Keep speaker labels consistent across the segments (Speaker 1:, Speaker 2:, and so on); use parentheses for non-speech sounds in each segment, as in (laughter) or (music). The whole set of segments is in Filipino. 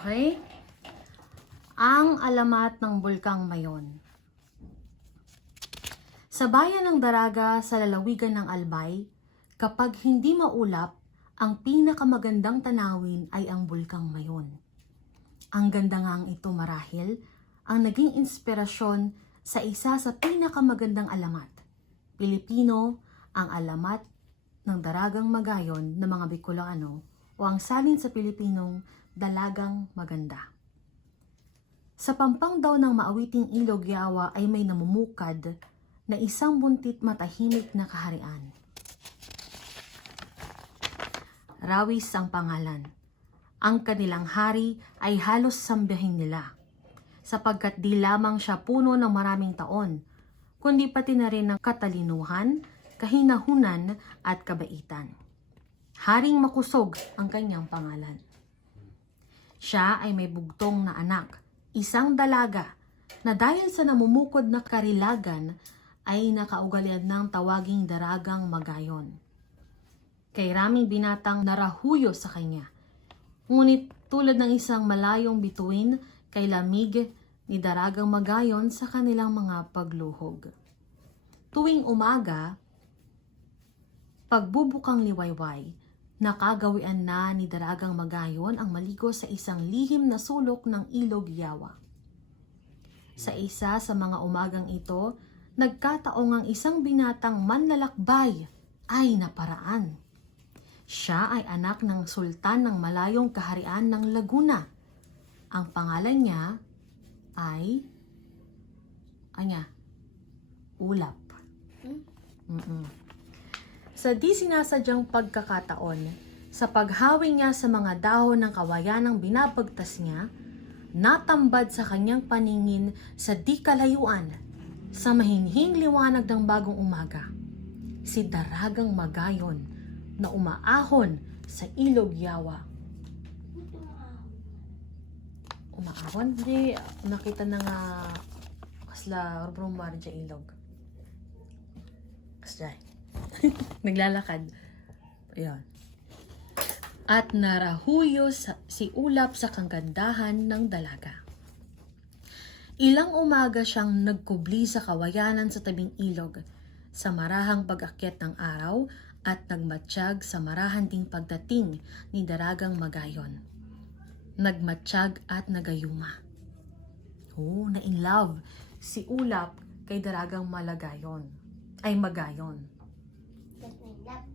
Speaker 1: Okay? Ang alamat ng Bulkang Mayon. Sa bayan ng Daraga sa lalawigan ng Albay, kapag hindi maulap, ang pinakamagandang tanawin ay ang Bulkang Mayon. Ang ganda ngang ito marahil ang naging inspirasyon sa isa sa pinakamagandang alamat. Pilipino ang alamat ng Daragang Magayon ng mga Bicolano o ang salin sa Pilipinong Dalagang Maganda. Sa pampang daw ng maawiting ilog yawa ay may namumukad na isang buntit matahimik na kaharian. Rawis ang pangalan. Ang kanilang hari ay halos sambahin nila, sapagkat di lamang siya puno ng maraming taon, kundi pati na rin ng katalinuhan, kahinahunan at kabaitan. Haring makusog ang kanyang pangalan. Siya ay may bugtong na anak, isang dalaga, na dahil sa namumukod na karilagan ay nakaugalian ng tawaging daragang magayon. Kay raming binatang narahuyo sa kanya. Ngunit tulad ng isang malayong bituin kay lamig ni daragang magayon sa kanilang mga pagluhog. Tuwing umaga, pagbubukang liwayway, nakagawian na ni Daragang Magayon ang maligo sa isang lihim na sulok ng ilog Yawa. Sa isa sa mga umagang ito, nagkataong ang isang binatang manlalakbay ay naparaan. Siya ay anak ng sultan ng malayong kaharian ng Laguna. Ang pangalan niya ay anya Ulap. Mm-mm. Sa di sinasadyang pagkakataon, sa paghawi niya sa mga dahon ng kawayanang binabagtas niya, natambad sa kanyang paningin sa di kalayuan, sa mahinhing liwanag ng bagong umaga, si Daragang Magayon na umaahon sa ilog yawa. Umaahon? Di, nakita na nga kasla rumar dya ilog. Kasla. (laughs) Naglalakad. Ayan. At narahuyo sa, si Ulap sa kagandahan ng dalaga. Ilang umaga siyang nagkubli sa kawayanan sa tabing ilog, sa marahang pag-akyat ng araw at nagmatsyag sa marahan ding pagdating ni Daragang Magayon. Nagmatsyag at nagayuma. Oh, na in love si Ulap kay Daragang Malagayon. Ay Magayon.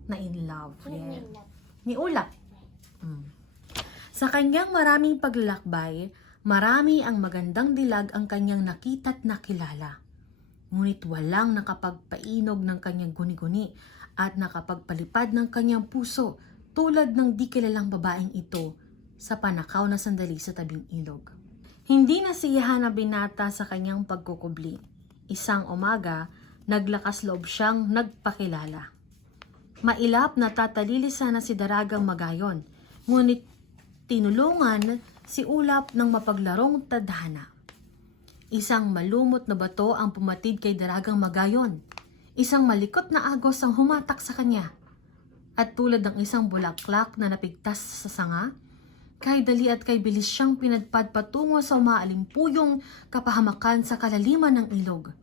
Speaker 1: Na in love. Yeah. Ni Ulap. Mm. Sa kanyang maraming paglalakbay, marami ang magandang dilag ang kanyang nakita't nakilala. Ngunit walang nakapagpainog ng kanyang guni-guni at nakapagpalipad ng kanyang puso tulad ng di kilalang babaeng ito sa panakaw na sandali sa tabing ilog. Hindi nasiyahan na binata sa kanyang pagkukubli. Isang umaga, naglakas loob siyang nagpakilala. Mailap na tatalili sana si Daragang Magayon, ngunit tinulungan si Ulap ng mapaglarong tadhana. Isang malumot na bato ang pumatid kay Daragang Magayon. Isang malikot na agos ang humatak sa kanya. At tulad ng isang bulaklak na napigtas sa sanga, kay dali at kay bilis siyang pinadpad patungo sa umaalimpuyong kapahamakan sa kalaliman ng ilog.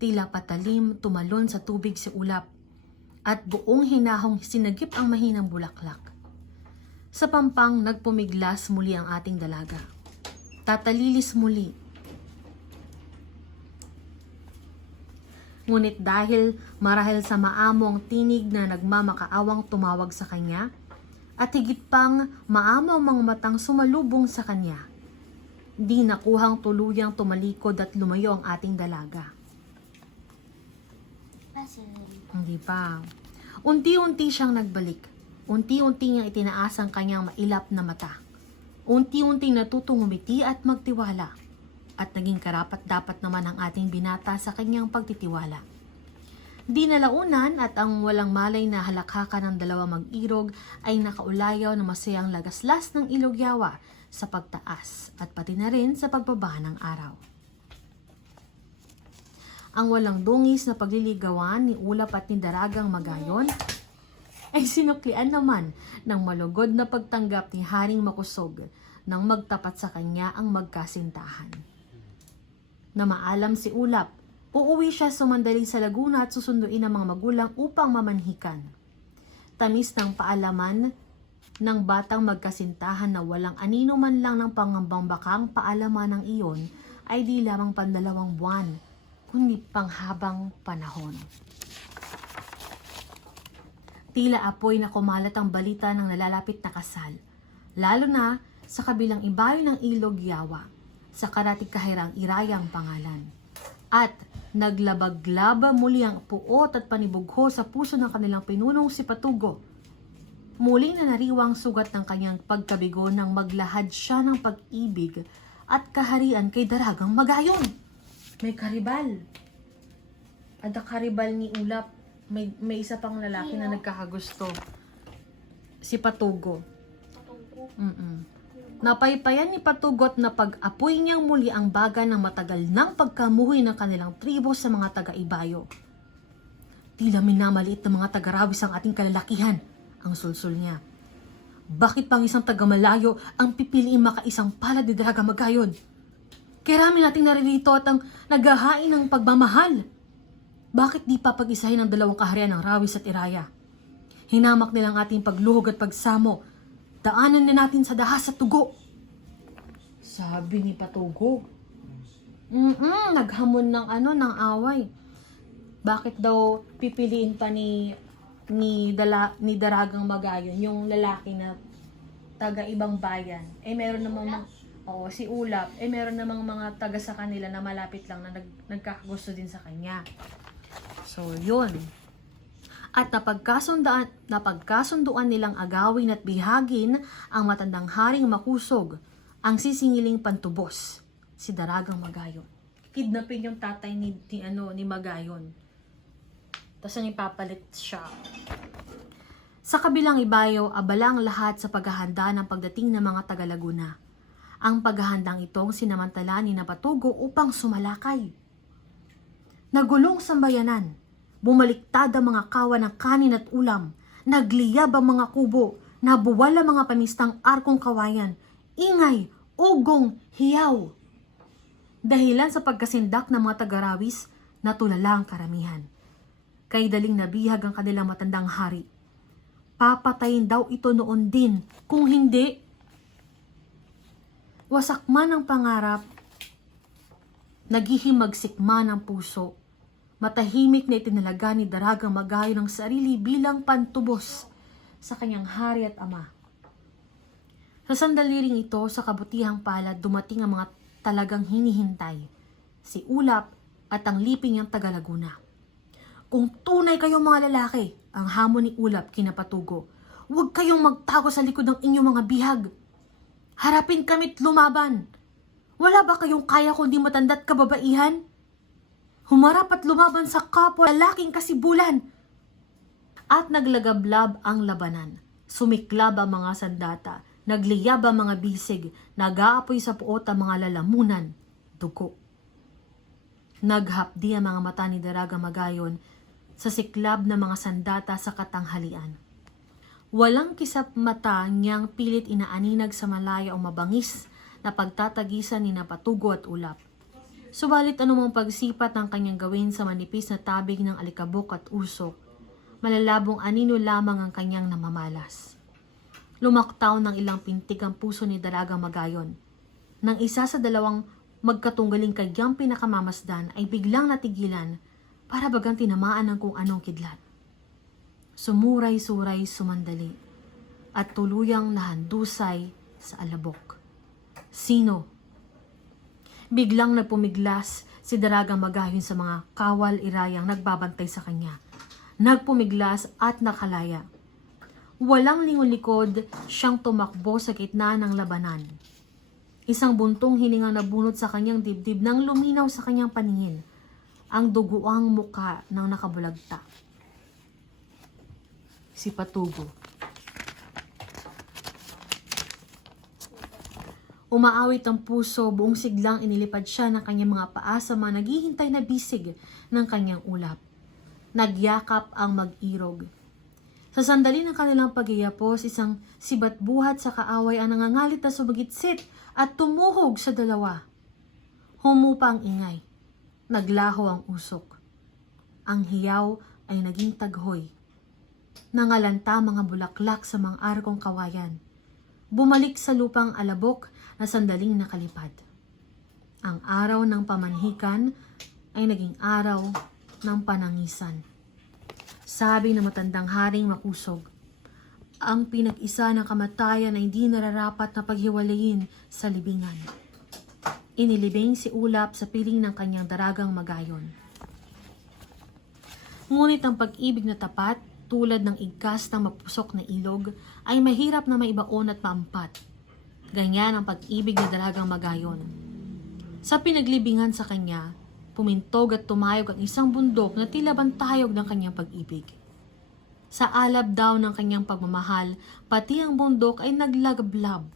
Speaker 1: Tila patalim tumalon sa tubig si Ulap at buong hinahong sinagip ang mahinang bulaklak. Sa pampang nagpumiglas muli ang ating dalaga. Tatalilis muli. Ngunit dahil marahil sa maamong tinig na nagmamakaawang tumawag sa kanya, at higit pang maamaw mga matang sumalubong sa kanya, di nakuhang tuluyang tumalikod at lumayo ang ating dalaga. Hindi pa. Unti-unti siyang nagbalik. Unti-unti niyang itinaas ang kanyang mailap na mata. Unti-unti natutong umiti at magtiwala. At naging karapat dapat naman ang ating binata sa kanyang pagtitiwala. Di nalaunan at ang walang malay na halakhakan ng dalawa mag-irog ay nakaulayaw na masayang lagaslas ng ilog yawa sa pagtaas at pati na rin sa pagbaba ng araw. Ang walang dungis na pagliligawan ni Ulap at ni Daragang Magayon ay sinuklian naman ng malugod na pagtanggap ni Haring Makusog nang magtapat sa kanya ang magkasintahan. Na maalam si Ulap, uuwi siya sumandali sa Laguna at susunduin ang mga magulang upang mamanhikan. Tamis ng paalaman ng batang magkasintahan na walang anino man lang ng pangambang bakang paalaman ng iyon ay di lamang pandalawang buwan, kundi panghabang panahon. Tila apoy na kumalat ang balita ng nalalapit na kasal, lalo na sa kabilang ibayo ng ilog Yawa, sa karatig kahirang Irayang pangalan. At naglabaglaba muli ang puot at panibugho sa puso ng kanilang pinunong si Patugo. Muling nanariwang sugat ng kanyang pagkabigo nang maglahad siya ng pag-ibig at kaharian kay Daragang Magayon. May karibal. At ang karibal ni Ulap, may, may isa pang lalaki na nagkakagusto. Si Patugo. Mm-mm. Napaypayan ni Patugot na pag-apoy niyang muli ang baga ng matagal ng pagkamuhi ng kanilang tribo sa mga taga-ibayo. Tila minamaliit ng mga taga-rawis ang ating kalalakihan, ang sulsul niya. Bakit pang isang taga-malayo ang pipiliin makaisang palad ni Daraga Magayon? Karami nating naririto at ang naghahain ng pagmamahal. Bakit di pa pag-isahin ang dalawang kaharian ng Rawis at Iraya? Hinamak nilang ating pagluhog at pagsamo. Daanan na natin sa dahas at tugo. Sabi ni Patugo. Mm naghamon ng ano, ng away. Bakit daw pipiliin pa ni ni dala ni Daragang Magayon yung lalaki na taga ibang bayan. Eh meron namang oo, si Ulap, eh meron namang mga taga sa kanila na malapit lang na nag, nagkakagusto din sa kanya. So, yun. At napagkasundaan, napagkasunduan nilang agawin at bihagin ang matandang haring makusog, ang sisingiling pantubos, si Daragang Magayon. Kidnapin yung tatay ni, ni, ano, ni Magayon. Tapos ang ipapalit siya. Sa kabilang ibayo, abala ang lahat sa paghahanda ng pagdating ng mga taga-Laguna. Ang paghahandang itong sinamantala ni Napatugo upang sumalakay. Nagulong sa bayanan. Bumaliktad ang mga kawan ng kanin at ulam. Nagliyab ang mga kubo. Nabuwal ang mga panistang arkong kawayan. Ingay, ugong, hiyaw. Dahilan sa pagkasindak ng mga tagarawis, natulala ang karamihan. Kay daling nabihag ang kanilang matandang hari. Papatayin daw ito noon din. Kung hindi, wasak man ang pangarap, naghihimagsik man ang puso. Matahimik na itinalaga ni Daragang Magayo ng sarili bilang pantubos sa kanyang hari at ama. Sa sandali ring ito, sa kabutihang palad, dumating ang mga talagang hinihintay. Si Ulap at ang liping niyang taga Laguna. Kung tunay kayong mga lalaki, ang hamon ni Ulap kinapatugo, huwag kayong magtago sa likod ng inyong mga bihag. Harapin kami't lumaban. Wala ba kayong kaya kundi matanda't kababaihan? Humarap at lumaban sa kapwa lalaking kasibulan. At naglagablab ang labanan. Sumiklab ang mga sandata. Nagliyab ang mga bisig. Nag-aapoy sa puot ang mga lalamunan. Dugo. Naghapdi ang mga mata ni Daraga Magayon sa siklab ng mga sandata sa katanghalian. Walang kisap mata niyang pilit inaaninag sa malaya o mabangis na pagtatagisan ni Napatugo at Ulap. Subalit anumang pagsipat ng kanyang gawin sa manipis na tabig ng alikabok at usok, malalabong anino lamang ang kanyang namamalas. Lumaktaw ng ilang pintig ang puso ni Dalagang Magayon. Nang isa sa dalawang magkatunggaling kagyang pinakamamasdan ay biglang natigilan para bagang tinamaan ng kung anong kidlat. Sumuray-suray sumandali at tuluyang nahandusay sa alabok. Sino? Biglang nagpumiglas si Daragang Magayon sa mga kawal irayang nagbabantay sa kanya. Nagpumiglas at nakalaya. Walang lingon-likod siyang tumakbo sa gitna ng labanan. Isang buntong hiningang nabunot sa kanyang dibdib nang luminaw sa kanyang paningin ang duguang muka ng nakabulagta. Si Patugo. Umaawit ang puso, buong siglang inilipad siya ng kanyang mga paa sa mga naghihintay na bisig ng kanyang ulap. Nagyakap ang mag-irog. Sa sandali ng kanilang pag-iyapos, isang sibat buhat sa kaaway ang nangangalit na sumagitsit at tumuhog sa dalawa. Humupa ang ingay. Naglaho ang usok. Ang hiyaw ay naging taghoy. Nangalanta mga bulaklak sa mga arkong kawayan. Bumalik sa lupang alabok na sandaling nakalipad. Ang araw ng pamanhikan ay naging araw ng panangisan. Sabi ng matandang haring makusog, ang pinag-isa ng kamatayan ay hindi nararapat na paghiwalayin sa libingan. Inilibing si Ulap sa piling ng kanyang daragang magayon. Ngunit ang pag-ibig na tapat, tulad ng igkas ng mapusok na ilog, ay mahirap na maibaon at maampat. Ganyan ang pag-ibig na dalagang magayon. Sa pinaglibingan sa kanya, pumintog at tumayog ang isang bundok na tila bantayog ng kanyang pag-ibig. Sa alab daw ng kanyang pagmamahal, pati ang bundok ay naglagablab,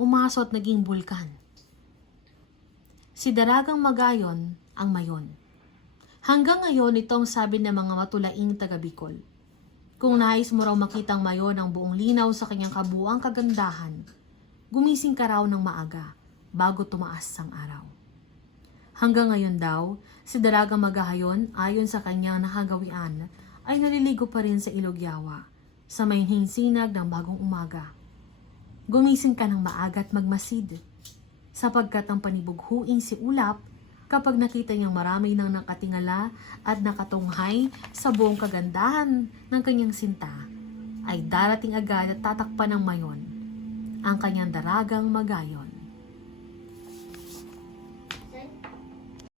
Speaker 1: umaso at naging bulkan. Si Daragang Magayon ang mayon. Hanggang ngayon itong sabi ng mga matulaing taga Bicol. Kung nais mo raw makitang mayon ang buong linaw sa kanyang kabuang kagandahan, gumising ka raw ng maaga bago tumaas ang araw. Hanggang ngayon daw, si Daragang Magahayon ayon sa kanyang nakagawian ay naliligo pa rin sa Ilog Yawa sa may hinsinag ng bagong umaga. Gumising ka ng maaga at magmasid sapagkat ang panibughuing si Ulap kapag nakita niyang marami nang nakatingala at nakatunghay sa buong kagandahan ng kanyang sinta, ay darating agad at tatakpan ng mayon ang kanyang daragang magayon.